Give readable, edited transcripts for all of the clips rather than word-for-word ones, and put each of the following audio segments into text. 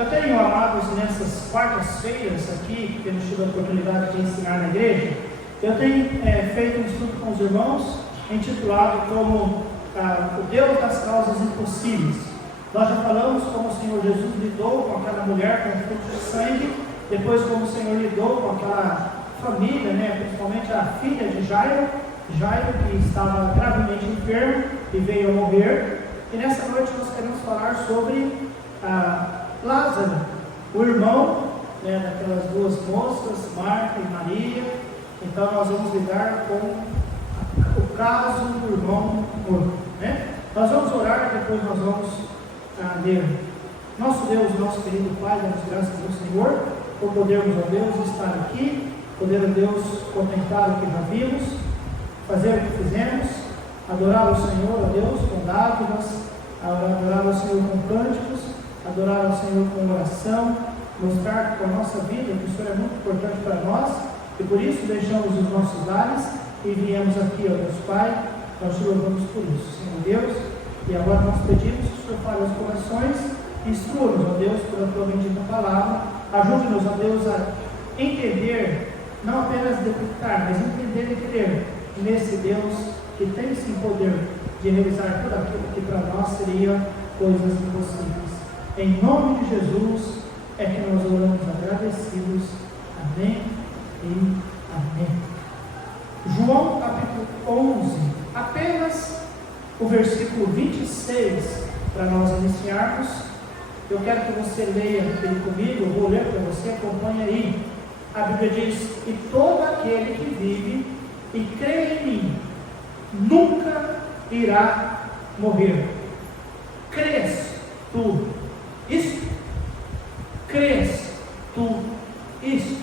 Eu tenho, amados, nessas quartas-feiras aqui, que temos tido a oportunidade de ensinar na igreja, eu tenho feito um estudo com os irmãos, intitulado como o Deus das causas impossíveis. Nós já falamos como o Senhor Jesus lidou com aquela mulher com fluxo de sangue, depois como o Senhor lidou com aquela família, principalmente a filha de Jairo, que estava gravemente enfermo e veio a morrer. E nessa noite nós queremos falar sobre Lázaro, o irmão daquelas duas moças, Marta e Maria. Então nós vamos lidar com o caso do irmão morto. Nós vamos orar e depois nós vamos ler. Nosso Deus, nosso querido Pai, damos graças ao Senhor por podermos, ó Deus, estar aqui, poder, ó Deus, contemplar o que já vimos, fazer o que fizemos, adorar o Senhor, ó Deus, com dádivas, adorar o Senhor com cânticos, adorar o Senhor com oração, mostrar com a nossa vida que o Senhor é muito importante para nós, e por isso deixamos os nossos lares e viemos aqui, ó Deus Pai, nós te louvamos por isso, Senhor Deus, e agora nós pedimos que o Senhor fale os corações, instrua-nos, ó Deus, pela tua bendita palavra, ajude-nos, ó Deus, a entender, não apenas decretar, mas entender e crer nesse Deus que tem sim poder de realizar tudo aquilo que para nós seria coisas impossíveis. Em nome de Jesus é que nós oramos agradecidos. Amém e amém. João capítulo 11, apenas o versículo 26, para nós iniciarmos. Eu quero que você leia ele comigo, eu vou ler para você, acompanhe aí. A Bíblia diz: e todo aquele que vive e crê em mim nunca irá morrer. Crês tu isto? Crês tu isto?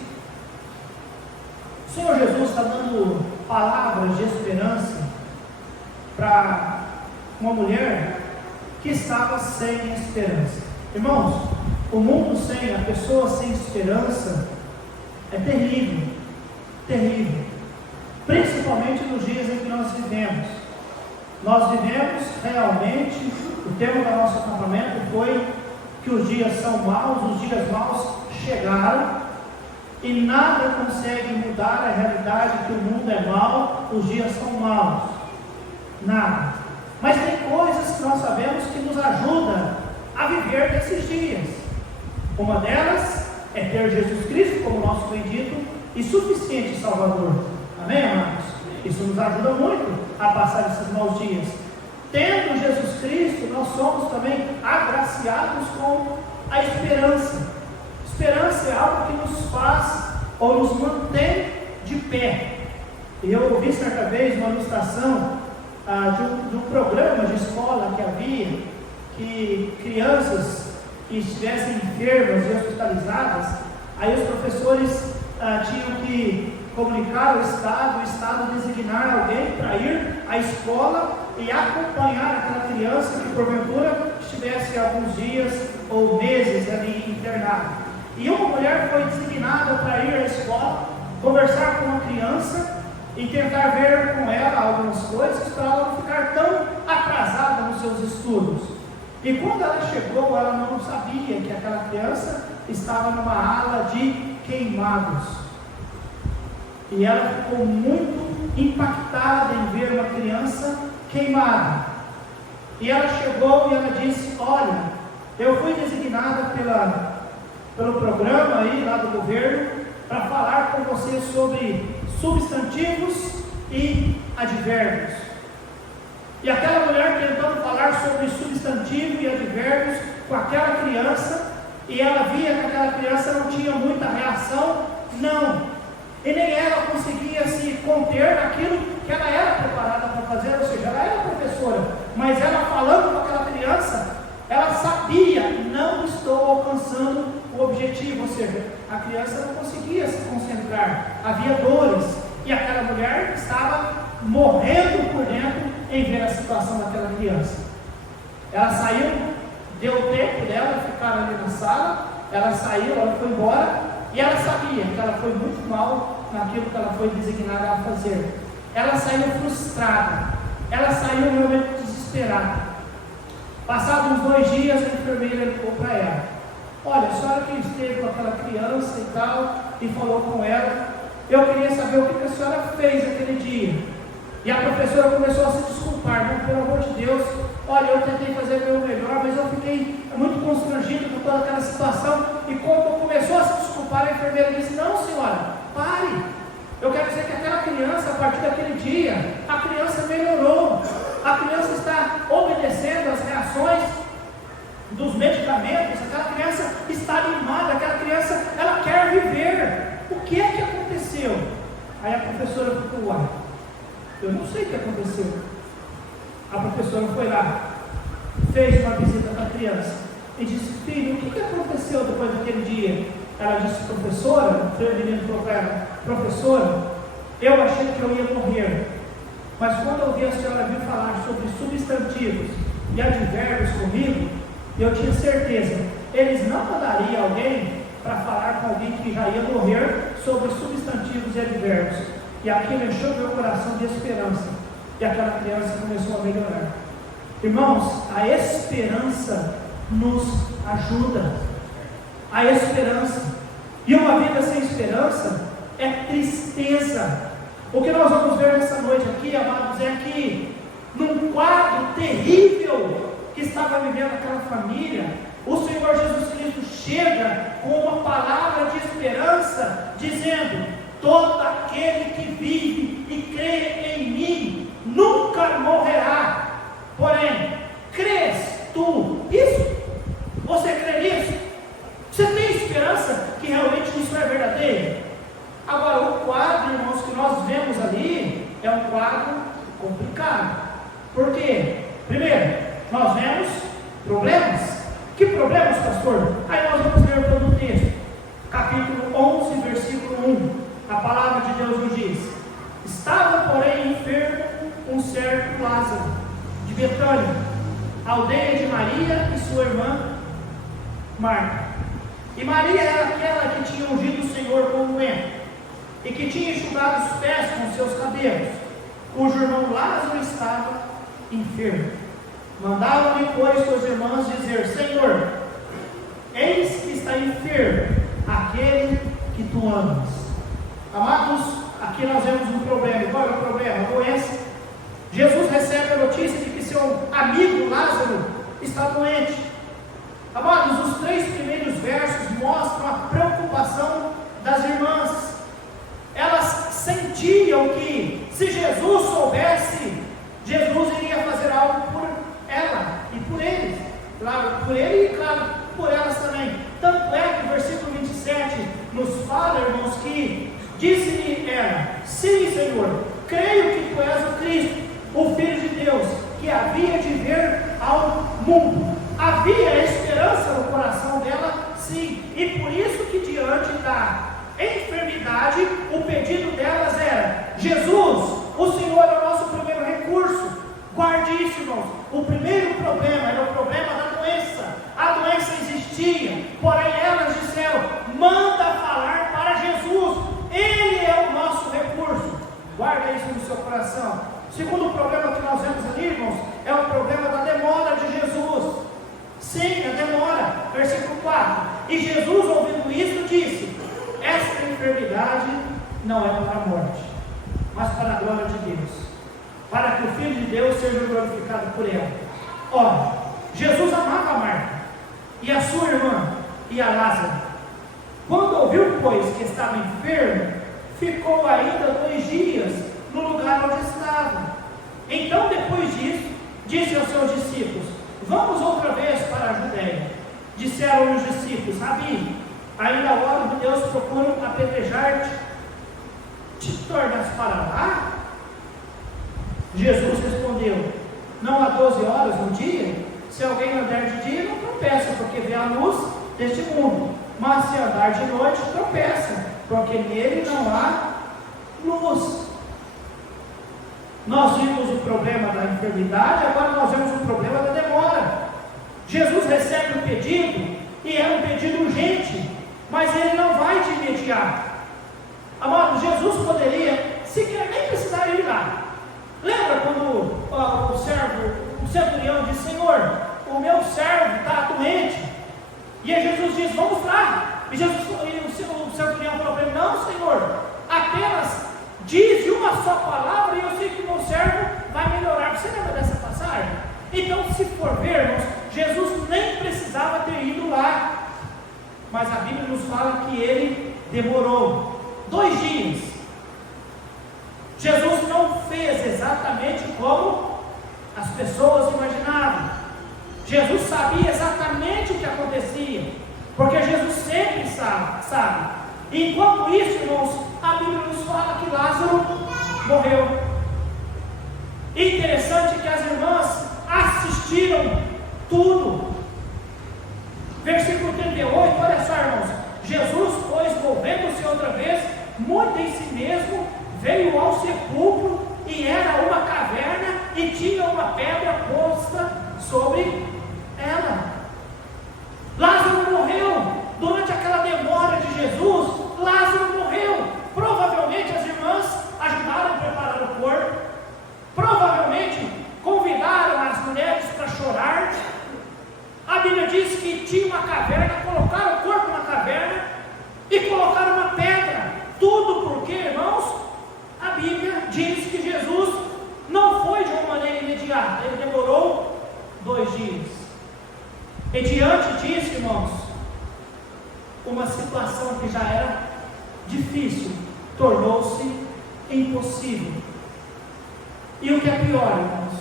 O Senhor Jesus está dando palavras de esperança para uma mulher que estava sem esperança. Irmãos, o mundo sem, a pessoa sem esperança é terrível, terrível, principalmente nos dias em que nós vivemos. Nós vivemos realmente, o tema do nosso acampamento foi que os dias são maus, os dias maus chegaram e nada consegue mudar a realidade que o mundo é mau, os dias são maus, nada. Mas tem coisas que nós sabemos que nos ajudam a viver nesses dias. Uma delas é ter Jesus Cristo como nosso bendito e suficiente Salvador. Amém, amados? Isso nos ajuda muito a passar esses maus dias. Tendo Jesus Cristo, nós somos também agraciados com a esperança. Esperança é algo que nos faz ou nos mantém de pé. Eu ouvi certa vez uma ilustração de um programa de escola que havia, que crianças que estivessem enfermas e hospitalizadas, aí os professores tinham que comunicar ao Estado, o Estado designar alguém para ir à escola e acompanhar aquela criança que porventura estivesse alguns dias ou meses ali internada. E uma mulher foi designada para ir à escola, conversar com a criança e tentar ver com ela algumas coisas para ela não ficar tão atrasada nos seus estudos. E quando ela chegou, ela não sabia que aquela criança estava numa ala de queimados. E ela ficou muito impactada em ver uma criança queimada. E ela chegou e ela disse: olha, eu fui designada pelo programa aí lá do governo para falar com você sobre substantivos e advérbios. E aquela mulher tentando falar sobre substantivo e advérbios com aquela criança, e ela via que aquela criança não tinha muita reação, e nem ela conseguia se conter naquilo que ela era preparada para fazer, ou seja, ela era professora, mas ela falando com aquela criança, ela sabia: não estou alcançando o objetivo, ou seja, a criança não conseguia se concentrar, havia dores, e aquela mulher estava morrendo por dentro em ver a situação daquela criança. Ela saiu, deu tempo dela ficar ali na sala, ela saiu, ela foi embora, e ela sabia que ela foi muito mal naquilo que ela foi designada a fazer. Ela saiu frustrada, ela saiu realmente desesperada. Passados uns 2 dias, a enfermeira ligou para ela: olha, a senhora que esteve com aquela criança e tal, e falou com ela, eu queria saber o que a senhora fez aquele dia. E a professora começou a se desculpar, não, pelo amor de Deus, olha, eu tentei fazer o meu melhor, mas eu fiquei muito constrangido com toda aquela situação. E quando começou a se desculpar, a enfermeira disse, não senhora, pare, eu quero dizer que aquela criança, a partir daquele dia, a criança melhorou, a criança está obedecendo às reações dos medicamentos, aquela criança está animada, aquela criança, ela quer viver. O que é que aconteceu? Aí a professora ficou, uai, eu não sei o que aconteceu. A professora foi lá, fez uma visita para a criança e disse, filho, o que aconteceu depois daquele dia? Ela disse, professora, o menino falou para ela, professora, eu achei que eu ia morrer, mas quando eu vi a senhora vir falar sobre substantivos e advérbios comigo, eu tinha certeza, eles não mandariam alguém para falar com alguém que já ia morrer sobre substantivos e advérbios. E aquilo encheu meu coração de esperança. E aquela criança começou a melhorar. Irmãos, a esperança nos ajuda. A esperança. E uma vida sem esperança é tristeza. O que nós vamos ver nessa noite aqui, amados, é que num quadro terrível que estava vivendo aquela família, o Senhor Jesus Cristo chega com uma palavra de esperança, dizendo, todo aquele que vive e crê em mim, nunca morrerá. Porém, crês tu isso? Você crê nisso? Você tem esperança que realmente isso é verdadeiro? Agora, o quadro, irmãos, que nós vemos ali, é um quadro complicado. Por quê? Primeiro, nós vemos problemas. Que problemas, pastor? Aí nós vamos ler todo o texto. Capítulo 11, versículo 1. A palavra de Deus nos diz, estava, porém, enfermo um certo Lázaro, de Betânia, aldeia de Maria e sua irmã Marta. E Maria era aquela que tinha ungido o Senhor com unguento, e que tinha enxugado os pés com seus cabelos, cujo irmão Lázaro estava enfermo. Mandaram-lhe, pois, suas irmãs dizer, Senhor, eis que está enfermo aquele que tu amas. Amados, aqui nós vemos um problema. Qual é o problema? A doença. Jesus recebe a notícia de que seu amigo Lázaro está doente. Amados, os 3 primeiros versos mostram a preocupação das irmãs. Elas sentiam que se Jesus soubesse, Jesus iria fazer algo por ela e por eles. Claro, por ele e claro, por elas também. Tanto é que o versículo 27 nos fala, irmãos, que disse-lhe ela, sim, Senhor, creio que tu és o Cristo, o Filho de Deus, que havia de vir ao mundo. Havia esperança no coração dela, sim, e por isso que diante da enfermidade, o pedido delas era, Jesus, o Senhor é o nosso primeiro recurso. Guarde isso, irmãos, o primeiro problema era o problema da doença. A doença existia, porém elas disseram, manda falar para Jesus, Ele é o nosso recurso. Guarda isso no seu coração. Segundo problema que nós vemos ali, irmãos, é o problema da demora de Jesus. Sim, a demora. Versículo 4. E Jesus, ouvindo isso, disse, esta enfermidade não é para a morte, mas para a glória de Deus, para que o Filho de Deus seja glorificado por ela. Ora, Jesus amava a Marta, e a sua irmã, e a Lázaro. Quando ouviu, pois, que estava enfermo, ficou ainda 2 dias no lugar onde estava. Então, depois disso, disse aos seus discípulos, vamos outra vez para a Judéia. Disseram os discípulos, Rabi, ainda agora os Deus procuram apedrejar-te, te tornas para lá? Jesus respondeu, não há 12 horas no dia? Se alguém andar de dia, não tropeça, porque vê a luz deste mundo. Mas se andar de noite, tropeça, porque nele não há luz. Nós vimos o problema da enfermidade, agora nós vemos o problema da demora. Jesus recebe o pedido, e é um pedido urgente, mas ele não vai de imediato. Amado, Jesus poderia sequer nem precisar ir lá. Lembra quando o centurião disse, Senhor, o meu servo está doente, E aí Jesus diz: vamos lá. E o centurião falou para ele: não, Senhor, apenas diz uma só palavra e eu sei que o meu servo vai melhorar. Você lembra dessa passagem? Então, se for vermos, Jesus nem precisava ter ido lá, mas a Bíblia nos fala que ele demorou 2 dias. Jesus não fez exatamente como as pessoas imaginavam. Jesus sabia exatamente o que acontecia, porque Jesus sempre sabe. Enquanto isso, irmãos, a Bíblia nos fala que Lázaro morreu. Interessante que as irmãs assistiram tudo. Versículo 38, olha só, irmãos. Jesus, pois, volvendo-se outra vez, muito em si mesmo, veio ao sepulcro, e era uma caverna, e tinha uma pedra posta sobre ela. Lázaro morreu. Durante aquela demora de Jesus, Lázaro morreu. Provavelmente as irmãs ajudaram a preparar o corpo, provavelmente convidaram as mulheres para chorar. A Bíblia diz que tinha uma caverna, colocaram o corpo na caverna e colocaram uma pedra. Tudo porque, irmãos, a Bíblia diz que Jesus não foi de uma maneira imediata, ele demorou 2 dias. E diante disso, irmãos, uma situação que já era difícil tornou-se impossível. E o que é pior, irmãos?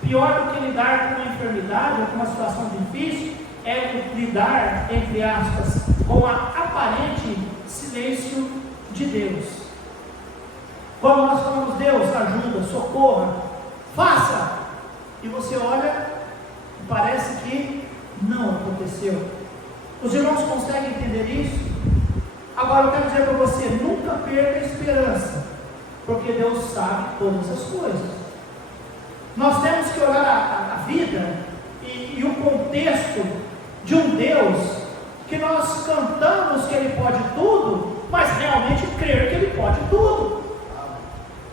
Pior do que lidar com uma enfermidade ou com uma situação difícil é lidar, entre aspas, com a aparente silêncio de Deus. Quando nós falamos: Deus, ajuda, socorra, faça, e você olha e parece que não aconteceu. Os irmãos conseguem entender isso? Agora eu quero dizer para você: nunca perca a esperança, porque Deus sabe todas as coisas. Nós temos que olhar a vida e o contexto de um Deus que nós cantamos que Ele pode tudo, mas realmente crer que Ele pode tudo.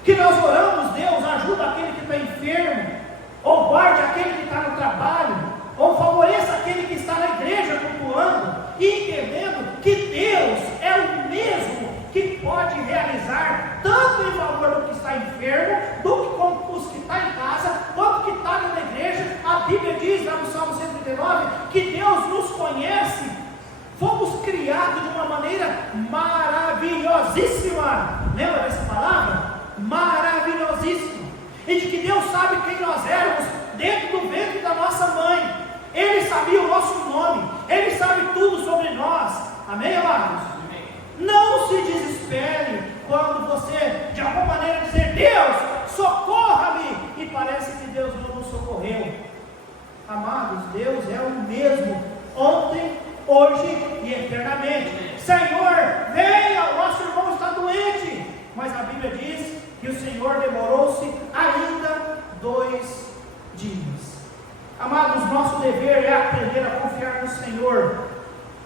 Que nós oramos: Deus, ajuda aquele que está enfermo, ou guarde aquele que está no trabalho, ou favoreça aquele que está na igreja cultuando, e entendendo que Deus é o mesmo que pode realizar tanto em favor do que está enfermo, do que com os que estão em casa, quanto que está na igreja. A Bíblia diz lá no Salmo 139 que Deus nos conhece. Fomos criados de uma maneira maravilhosíssima. Lembra dessa palavra? Maravilhosíssima. E de que Deus sabe quem nós éramos dentro do ventre da nossa mãe. Ele sabia o nosso nome, Ele sabe tudo sobre nós. Amém, amados? Amém. Não se desespere quando você de alguma maneira dizer: Deus, socorra-me, e parece que Deus não nos socorreu. Amados, Deus é o mesmo ontem, hoje e eternamente. Senhor, venha, o nosso irmão está doente, mas a Bíblia diz que o Senhor demorou-se ainda 2 dias. Amados, nosso dever é aprender a confiar no Senhor,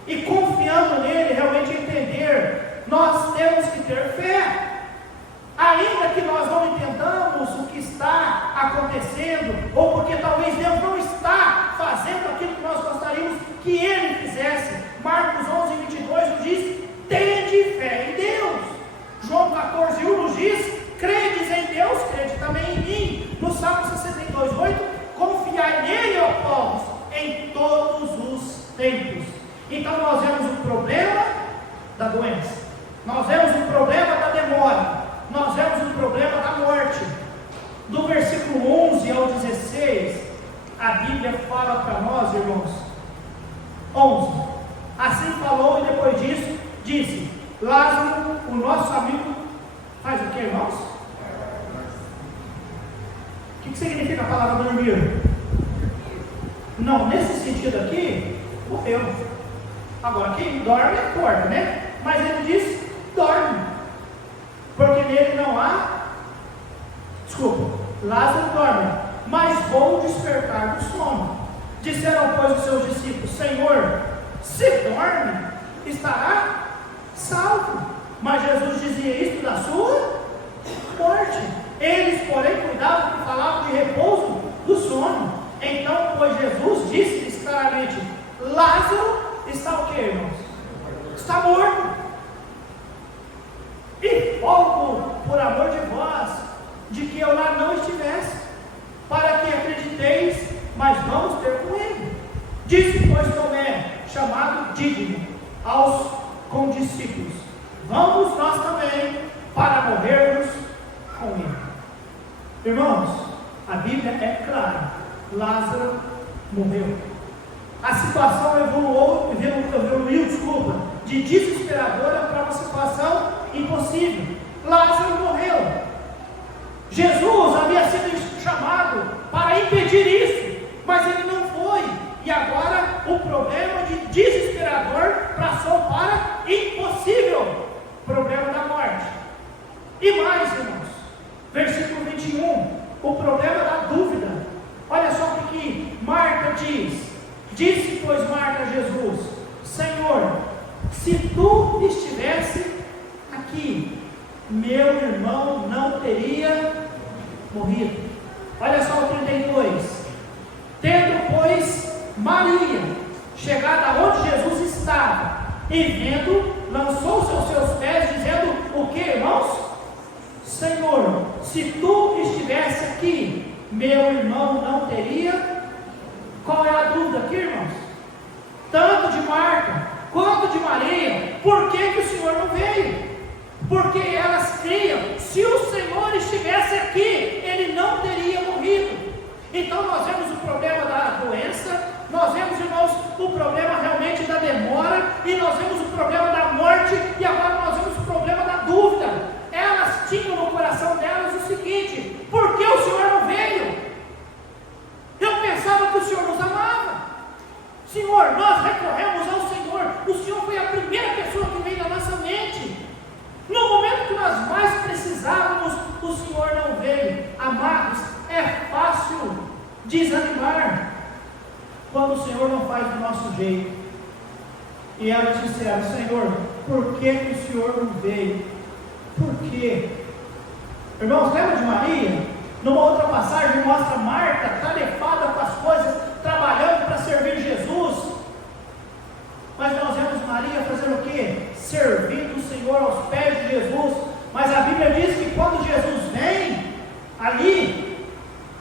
e confiando nele, realmente entender, nós temos que ter fé. Ainda que nós não entendamos o que está acontecendo, ou porque talvez Deus não está fazendo aquilo que nós gostaríamos que Ele fizesse. Marcos 11:22 nos diz: tende fé em Deus. João 14:1 nos diz: credes em Deus, crede também em mim. No Salmo 62:8, confiai nele, ó povos, em todos os tempos. Então nós vemos o problema da doença, nós vemos o problema da demora, nós vemos o problema da morte. Do versículo 11 ao 16, a Bíblia fala para nós, irmãos. 11: assim falou, e depois disso disse: Lázaro, o nosso amigo, faz o que, irmãos? O que significa a palavra dormir? Não, nesse sentido aqui, morreu. Agora, quem dorme acorda, né? Mas ele diz: dorme, porque nele não há, Lázaro dorme, mas vou despertar do sono. Disseram, pois, os seus discípulos: Senhor, se dorme, estará salvo. Mas Jesus dizia isto da sua morte. Eles, porém, cuidavam que falavam de repouso do sono. Então, pois, Jesus disse-lhes claramente: Lázaro está o que, irmãos? Está morto. E rogo por amor de vós, de que eu lá não estivesse, para que acrediteis, mas vamos ter com ele. Disse, pois, Tomé, chamado Dídimo, aos condiscípulos: vamos nós também, para morrermos com ele. Irmãos, a Bíblia é clara: Lázaro morreu. A situação evoluiu, de desesperadora para uma situação impossível. Lázaro morreu. Jesus havia sido chamado para impedir isso, mas ele não foi. E agora o problema de desesperador passou para impossível, problema da morte. E mais, irmãos, versículo 21, o problema da dúvida. Olha só o que Marta diz. Disse, pois, Marta a Jesus: Senhor, se tu estivesse aqui, meu irmão não teria morrido. Olha só o 32. Tendo, pois, Maria chegado onde Jesus estava, e vendo, lançou-se aos seus pés, dizendo: o que, irmãos? Senhor, se tu estivesse aqui, meu irmão não teria. Qual é a dúvida aqui, irmãos? Tanto de Marta quanto de Maria. Por que o Senhor não veio? Porque elas criam: se o Senhor estivesse aqui, ele não teria morrido. Então nós vemos o problema da doença, nós vemos, irmãos, o problema realmente da demora, e nós vemos o problema da morte, e agora nós vemos o problema da dúvida. Elas tinham no coração delas o seguinte: por que o Senhor não veio? Eu pensava que o Senhor nos amava. Senhor, nós recorremos ao Senhor. O Senhor foi a primeira pessoa que veio na nossa mente. No momento que nós mais precisávamos, o Senhor não veio. Amados, é fácil desanimar quando o Senhor não faz do nosso jeito. E elas disseram: Senhor, por que o Senhor não veio? Por quê? Irmãos, lembra de Maria? Numa outra passagem mostra Marta tarefada com as coisas, trabalhando para servir Jesus. Mas nós vemos Maria fazendo o quê? Servindo o Senhor aos pés de Jesus. Mas a Bíblia diz que quando Jesus vem, ali,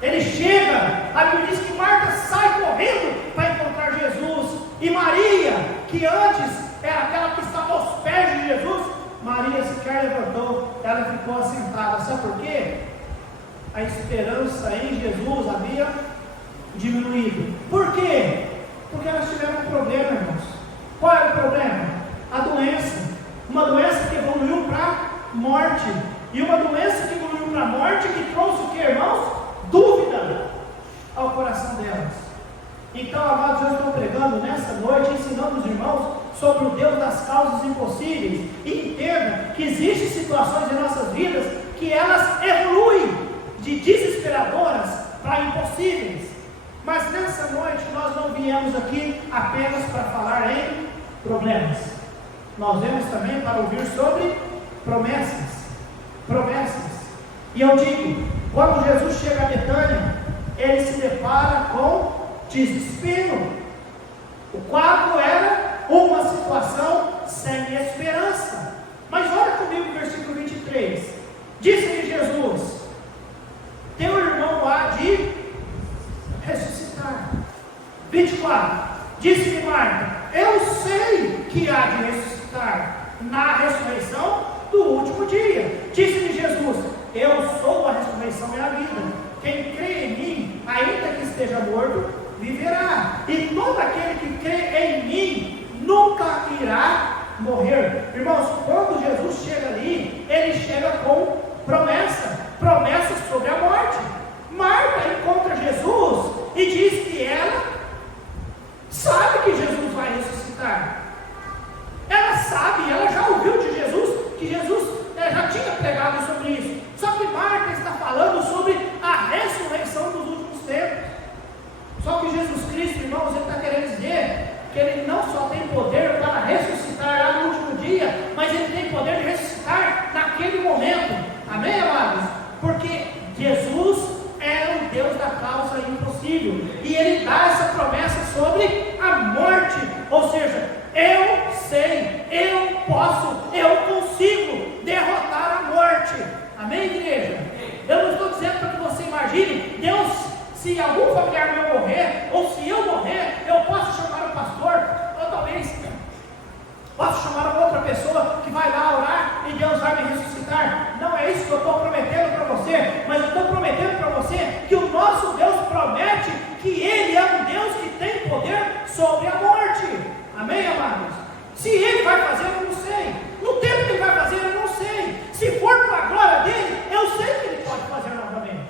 ele chega, a Bíblia diz que Marta sai correndo para encontrar Jesus. E Maria, que antes era aquela que estava aos pés de Jesus, Maria sequer levantou, ela ficou assentada. Sabe por quê? A esperança em Jesus havia diminuído. Por quê? Porque elas tiveram um problema, irmãos. Qual era o problema? A doença. Uma doença que evoluiu para a morte. E uma doença que evoluiu para a morte que trouxe o que, irmãos? Dúvida ao coração delas. Então, amados, eu estou pregando nessa noite, ensinando os irmãos sobre o Deus das causas impossíveis. E entenda que existem situações em nossas vidas que elas evoluem de desesperadoras para impossíveis. Mas nessa noite nós não viemos aqui apenas para falar em problemas. Nós viemos também para ouvir sobre promessas. Promessas. E eu digo, quando Jesus chega a Betânia, ele se depara com desespero. O quadro era uma situação sem esperança. Mas olha comigo o versículo 23. Disse-lhe Jesus: teu irmão há de ressuscitar. 24. Disse-lhe Marta: eu sei que há de ressuscitar na ressurreição do último dia. Disse-lhe Jesus: eu sou a ressurreição e a vida. Quem crê em mim, ainda que esteja morto, viverá. E todo aquele que crê em mim nunca irá morrer. Irmãos, quando Jesus chega ali, ele chega com promessas sobre a morte. Marta encontra Jesus e diz que ela sabe que Jesus vai ressuscitar. Ela sabe, ela já ouviu de Jesus, que Jesus já tinha pregado sobre isso. Só que Marta está falando sobre a ressurreição dos últimos tempos. Só que Jesus Cristo, irmãos, ele está querendo dizer que ele não só tem poder para ressuscitar lá no último dia, mas ele tem poder de ressuscitar naquele momento. Amém, amados? Porque Jesus é o Deus da causa impossível, e ele dá essa promessa sobre a morte, ou seja, Amém, igreja? Eu não estou dizendo para que você imagine, Deus, se algum familiar meu morrer, ou se eu morrer, eu posso chamar o pastor, ou talvez posso chamar uma outra pessoa que vai lá orar e Deus vai me ressuscitar. Não é isso que eu estou prometendo para você, mas eu estou prometendo para você que o nosso Deus promete que Ele é um Deus que tem poder sobre a morte. Amém, amados? Se Ele vai fazer, eu não sei. No tempo que Ele vai fazer, eu não sei. Se for para a glória dEle, eu sei que Ele pode fazer novamente.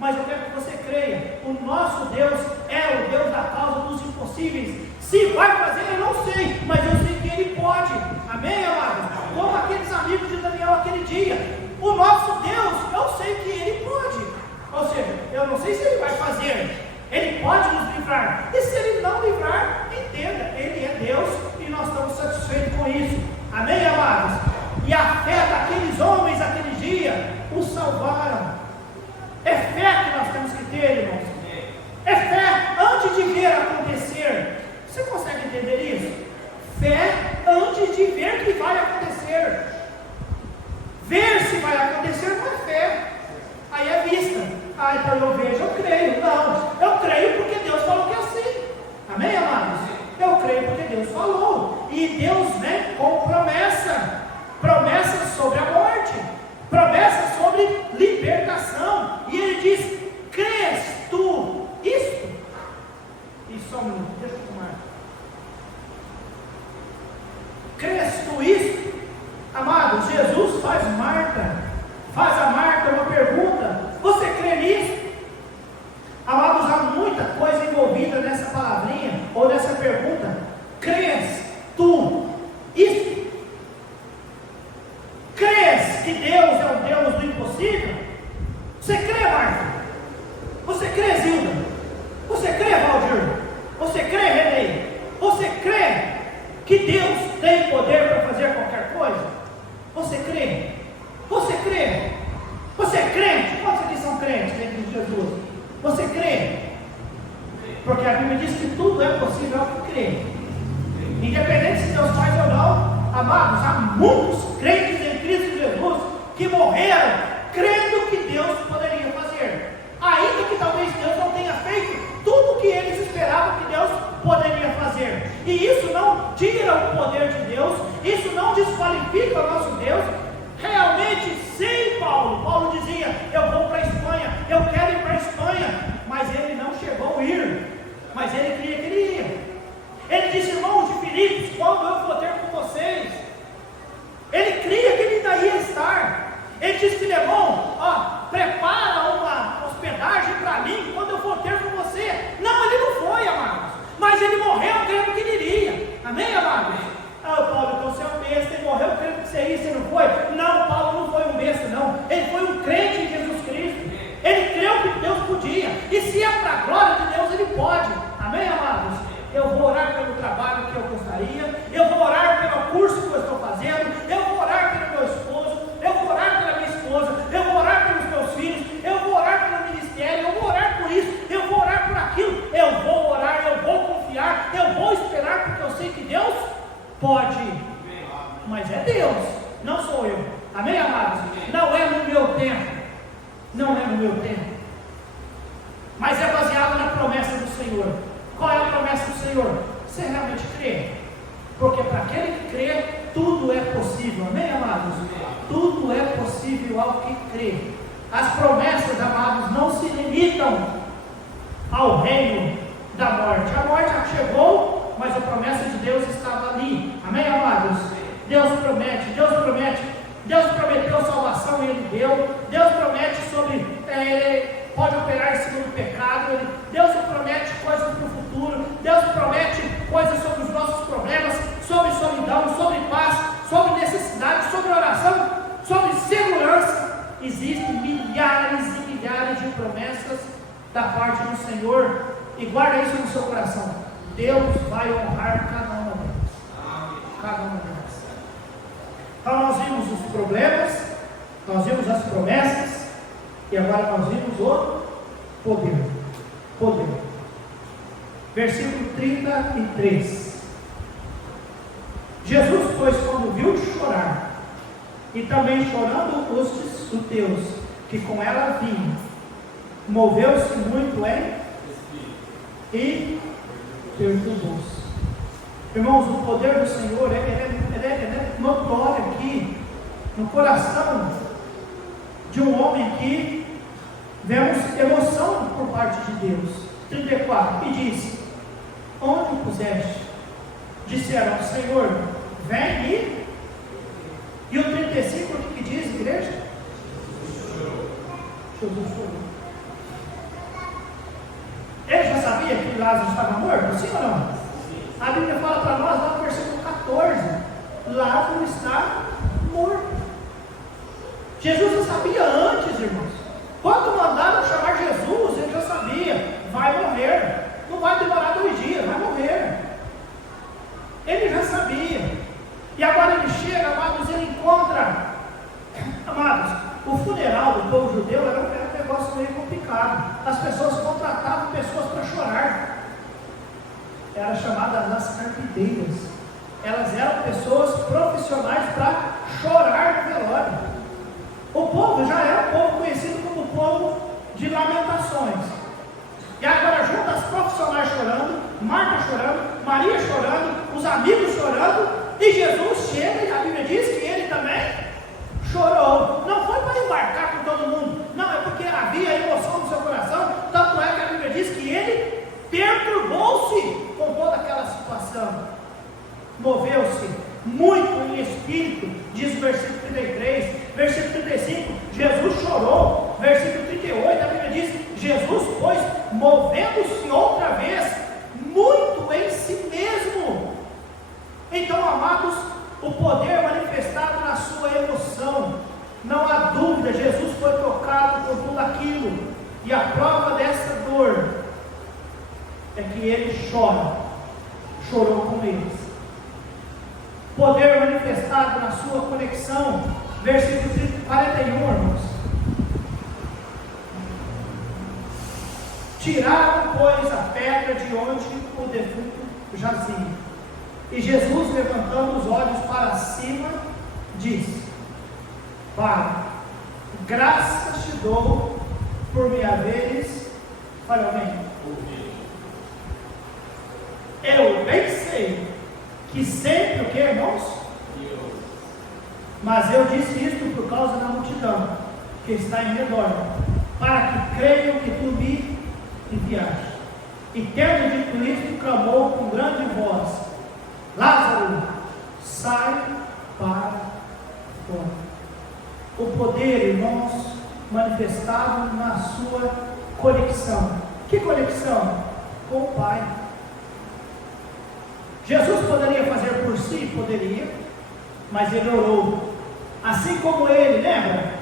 Mas eu quero que você creia, o nosso Deus é o Deus da causa dos impossíveis. Se vai fazer, eu não sei, mas eu sei que Ele pode. Amém, amados? Como aqueles amigos de Daniel aquele dia. O nosso Deus, eu sei que Ele pode. Ou seja, eu não sei se Ele vai fazer. Ele pode nos livrar. E se Ele não livrar, entenda, Ele é Deus e nós estamos satisfeitos com isso. Amém, amados? E a fé daqueles homens aquele dia os salvaram. É fé que nós temos que ter, irmãos. É fé antes de ver acontecer. Você consegue entender isso? Fé antes de ver que vai acontecer. Ver se vai acontecer não é fé. Aí é vista. Ah, então eu vejo, eu creio. Não, eu creio porque Deus falou que é assim. Amém, amados? Eu creio porque Deus falou. E Deus vem com promessa. Promessa sobre a morte. Promessa sobre libertação. E Ele diz: crês tu isto? E só um minuto, deixa eu tomar. Crês tu isto? Amados, Jesus faz a Marta uma pergunta: você crê nisso? Amados, há muita coisa envolvida nessa palavrinha, ou nessa pergunta. Crês tu isto? Crês que Deus é o Deus do impossível? Você crê, Marta? Você crê, Zilda? Você crê, Valdir? Você crê, Renê? Você crê que Deus tem poder para fazer qualquer coisa? Você crê? Você crê? Você é crente? Quantos aqui são crentes dentro de Jesus? Você crê? Porque a Bíblia diz que tudo é possível ao que crê. Independente se Deus faz ou não, amados, há muitos crentes em Cristo Jesus que morreram crendo que Deus poderia fazer, ainda que talvez Deus não tenha feito tudo o que eles esperavam que Deus poderia fazer. E isso não tira o poder de Deus, isso não desqualifica o nosso Deus. Realmente, sim, Paulo dizia: eu vou para a Espanha, eu quero ir para a Espanha, mas ele não chegou a ir, mas ele queria que ele ia. Ele disse: irmãos de Filipos, quando eu for ter com vocês, ele cria que ele ainda ia estar. Ele disse: Filemão, prepara uma hospedagem para mim quando eu for ter com você. Não, ele não foi, amados, mas ele morreu crendo que ele iria. Amém, amados? Paulo, então você é um besta, ele morreu crendo que você ia, você não foi? Não, Paulo não foi um besta, não. Ele foi um crente em Jesus Cristo. Ele creu que Deus podia. E se é para a glória de Deus, ele pode. Amém, amados? Eu vou orar pelo trabalho que eu gostaria, eu vou orar pelo curso que eu estou fazendo, eu vou orar pelo meu esposo, eu vou orar pela minha esposa, eu vou orar pelos meus filhos, eu vou orar pelo ministério, eu vou orar por isso, eu vou orar por aquilo, eu vou orar, eu vou confiar, eu vou esperar, porque eu sei que Deus pode. Mas é Deus, não sou eu. Amém, amados? Não é no meu tempo, não é no meu tempo, mas é baseado na promessa do Senhor. Qual é a promessa do Senhor? Você realmente crê? Porque para aquele que crê, tudo é possível. Amém, amados? Tudo é possível ao que crê. As promessas, amados, não se limitam ao reino da morte. A morte já chegou, mas a promessa de Deus estava ali. Amém, amados? Deus prometeu salvação e Ele deu. Deus promete sobre Ele pode operar em cima do pecado. Deus promete coisas para o futuro. Deus promete coisas sobre os nossos problemas, sobre solidão, sobre paz, sobre necessidade, sobre oração, sobre segurança. Existem milhares e milhares de promessas da parte do Senhor. E guarda isso no seu coração. Deus vai honrar cada uma delas. Cada uma delas. Então nós vimos os problemas, nós vimos as promessas, e agora nós vimos o poder. Versículo 33. Jesus, pois, quando viu chorar, E também chorando os teus, que com ela vinha. Moveu-se muito e perturbou-se. Irmãos, o poder do Senhor é notório aqui no coração de um homem que vemos emoção por parte de Deus. 34, e disse: onde o puseste? Disseram: Senhor, vem e o 35, o que diz, igreja? Jesus chorou. Ele já sabia que Lázaro estava morto? Sim ou não? A Bíblia fala para nós lá no versículo 14: Lázaro está morto. Jesus já sabia antes, irmãos. Quando mandaram chamar Jesus, ele já sabia: vai morrer. Não vai demorar 2 dias, vai morrer. Ele já sabia. E agora ele chega, amados, ele encontra. Amados, o funeral do povo judeu era um negócio meio complicado. As pessoas contratavam pessoas para chorar. Eram chamadas as carpideiras. Elas eram pessoas profissionais para chorar no velório. O povo já era um povo conhecido como o povo de lamentações. E agora junta as profissionais chorando, Marta chorando, Maria chorando, os amigos chorando, e Jesus chega e a Bíblia diz que ele também chorou. Não foi para embarcar com todo mundo, não, é porque havia emoção no seu coração. Tanto é que a Bíblia diz que ele perturbou-se com toda aquela situação, moveu-se muito em espírito, diz o versículo 33, versículo 35, Jesus chorou, versículo 38, a Bíblia diz: Jesus, pois, movendo-se outra vez, muito em si mesmo. Então, amados, o poder manifestado na sua emoção, não há dúvida, Jesus foi tocado por tudo aquilo, e a prova dessa dor é que ele chorou com eles. Poder manifestado na sua conexão, versículo 41, irmãos. Tiraram, pois, a pedra de onde o defunto jazia. E Jesus, levantando os olhos para cima, disse: Pai, graças te dou por me haveres, fale amém. Eu bem sei que sempre o que, irmãos? Mas eu disse isto por causa da multidão que está em redor, para que creiam que tu me enviaste. E tendo dito isto, clamou com grande voz: Lázaro, sai para fora. O poder, irmãos, manifestado na sua conexão. Que conexão? Com o Pai. Jesus poderia fazer por si? Poderia, mas ele orou. Assim como ele, lembra?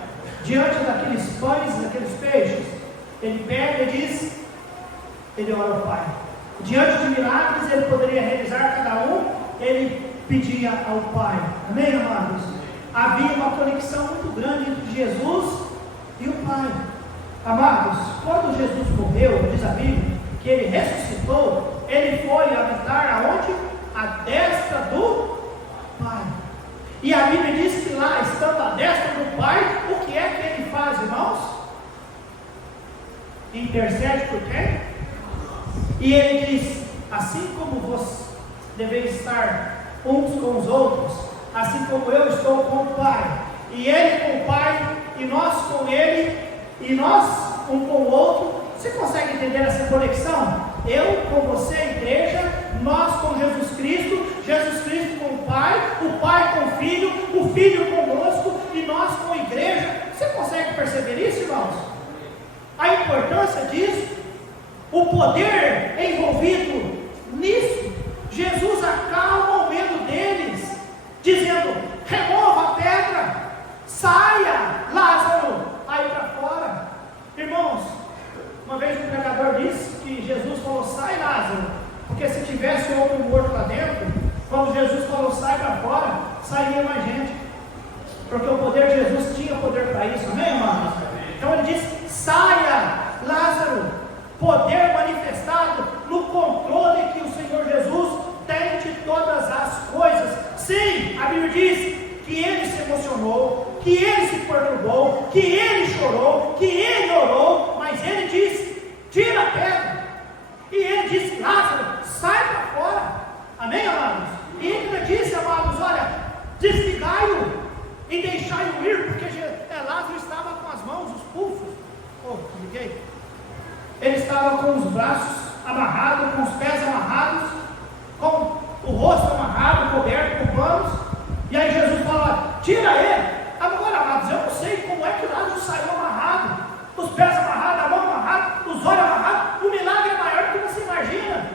Diante daqueles pães, daqueles peixes, ele pega e diz, ele ora ao Pai. Diante de milagres, ele poderia realizar cada um, ele pedia ao Pai. Amém, amados? Havia uma conexão muito grande entre Jesus e o Pai. Amados, quando Jesus morreu, diz a Bíblia, que ele ressuscitou, ele foi habitar aonde? À destra do Pai. E a Bíblia diz que lá, estando à destra do Pai, o que é que ele faz, irmãos? Intercede por quem? E ele diz: assim como vós deveis estar uns com os outros, assim como eu estou com o Pai, e ele com o Pai, e nós com ele, e nós um com o outro. Você consegue entender essa conexão? Eu com você, igreja, nós com Jesus Cristo com o Pai com o Filho conosco, e nós com a igreja. Você consegue perceber isso, irmãos? A importância disso, o poder envolvido nisso. Jesus acalma o medo deles, dizendo: remova a pedra, saia, Lázaro, aí para fora. Irmãos, uma vez um pregador disse que Jesus falou: sai, Lázaro, porque se tivesse outro morto lá dentro, quando Jesus falou sai para fora, sairia mais gente, porque o poder de Jesus tinha poder para isso, amém, irmãos? Então ele disse: saia, Lázaro. Poder manifestado no controle que o Senhor preocupou, que ele chorou, que ele orou, mas ele disse: tira a pedra. E ele disse: Lázaro, sai para fora. Amém, amados? E ele ainda disse, amados, olha, desligai-o e deixai-o ir, porque Lázaro estava com as mãos, os pulsos. Liguei. Ele estava com os braços amarrados, com os pés amarrados, com o rosto amarrado, coberto com panos. E aí Jesus fala: tira ele. Agora, amados, eu não sei como é que Lázaro saiu amarrado, os pés amarrados, a mão amarrada, os olhos amarrados. O milagre é maior do que você imagina.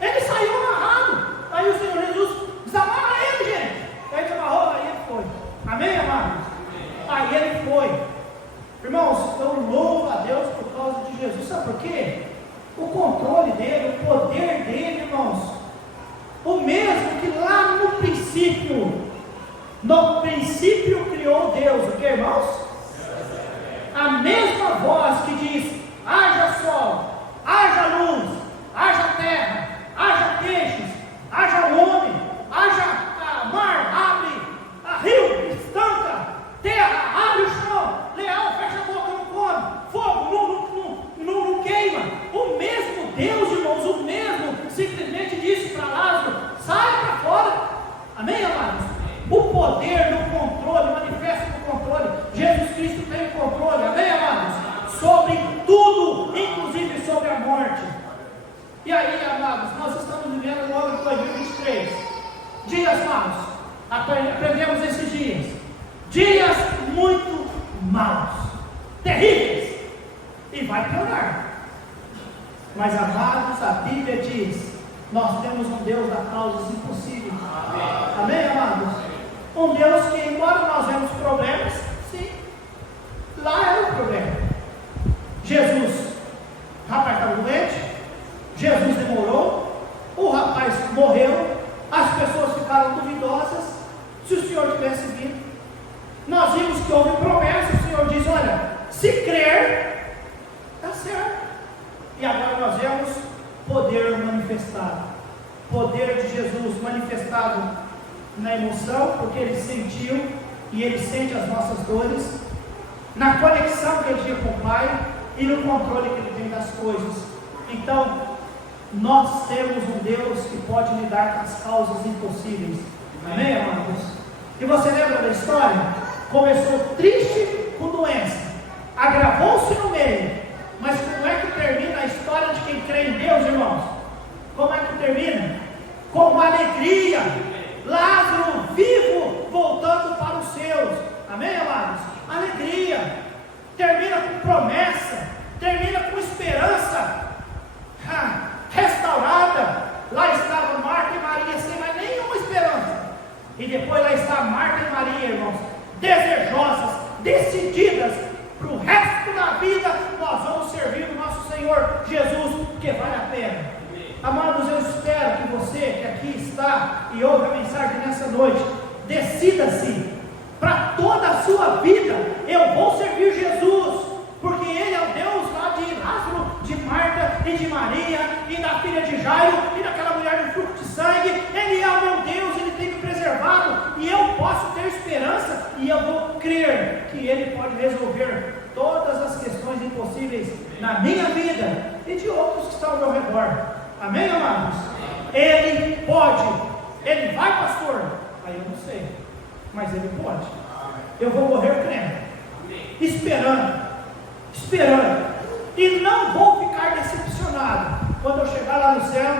Ele saiu amarrado. Aí o Senhor Jesus desamarra ele, gente. Aí ele amarrou, aí ele foi. Amém, amados? Aí ele foi. Irmãos, eu louvo a Deus por causa de Jesus. Sabe por quê? O controle dele, o poder dele, irmãos, o mesmo que lá no princípio criou Deus, o que, irmãos? A mesma voz que diz: haja sol, haja luz, haja terra, haja peixes, haja homem, haja mar, abre, rio, estanca, terra, abre o chão, leão, fecha a boca, não come, fogo, não queima. O mesmo Deus, irmãos, o mesmo simplesmente disse para Lázaro: sai para fora. Amém, amados? O poder no controle, manifesta no controle. Jesus Cristo tem o controle, amém, amados? Sobre tudo, inclusive sobre a morte. E aí, amados, nós estamos vivendo no ano de 2023. Dias maus, aprendemos esses dias. Dias muito maus, terríveis. E vai piorar. Mas, amados, a Bíblia diz: nós temos um Deus das causas impossíveis. Amém, amados? Um Deus que, embora nós vemos problemas, sim, lá é o problema. Jesus, o rapaz estava doente, Jesus demorou, o rapaz morreu, as pessoas ficaram duvidosas se o Senhor tivesse vindo. Nós vimos que houve promessa, o Senhor diz: olha, se crer, está certo. E agora nós vemos poder manifestado, poder de Jesus manifestado na emoção, porque ele sentiu e ele sente as nossas dores, na conexão que ele tinha com o Pai e no controle que ele tem das coisas. Então, nós temos um Deus que pode lidar com as causas impossíveis. Amém, amados? E você lembra da história? Começou triste com doença, agravou-se no meio, mas como é que termina a história de quem crê em Deus, irmãos? Como é que termina? Com alegria. Lázaro vivo, voltando para os seus. Amém, amados? Alegria. Termina com promessa, termina com esperança restaurada. Lá estava Marta e Maria sem mais nenhuma esperança, e depois lá está Marta e Maria, irmãos, desejosas, decididas para o resto da vida: nós vamos servir o nosso Senhor Jesus, que vale a pena. Amados, eu espero que você que aqui está e ouve a mensagem nessa noite, decida-se para toda a sua vida: eu vou servir Jesus, porque Ele é o Deus lá de Lázaro, de Marta e de Maria, e da filha de Jairo, e daquela mulher de fluxo de sangue. Ele é o meu Deus, Ele tem me preservado, e eu posso ter esperança, e eu vou crer que Ele pode resolver todas as questões impossíveis na minha vida e de outros que estão ao meu redor. Amém, amados? Ele pode. Ele vai, pastor? Aí eu não sei, mas Ele pode. Eu vou morrer crendo, esperando, e não vou ficar decepcionado quando eu chegar lá no céu,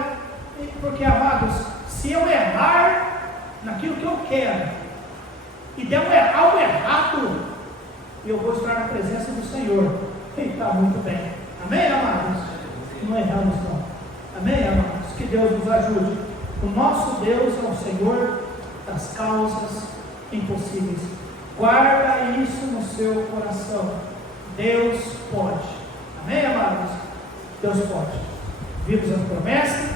porque, amados, se eu errar naquilo que eu quero e der algo errado, eu vou estar na presença do Senhor. E está muito bem. Amém, amados? Não erramos não. Amém, amados? Que Deus nos ajude. O nosso Deus é o Senhor das causas impossíveis. Guarda isso no seu coração. Deus pode. Amém, amados? Deus pode. Vimos as promessas,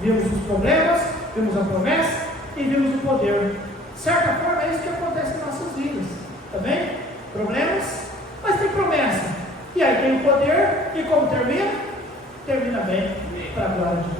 vimos os problemas, vimos a promessa e vimos o poder. De certa forma é isso que acontece em nossas vidas. Tá bem? Problemas, mas tem promessa. E aí tem o poder, e como termina? Termina bem, para a glória de Deus.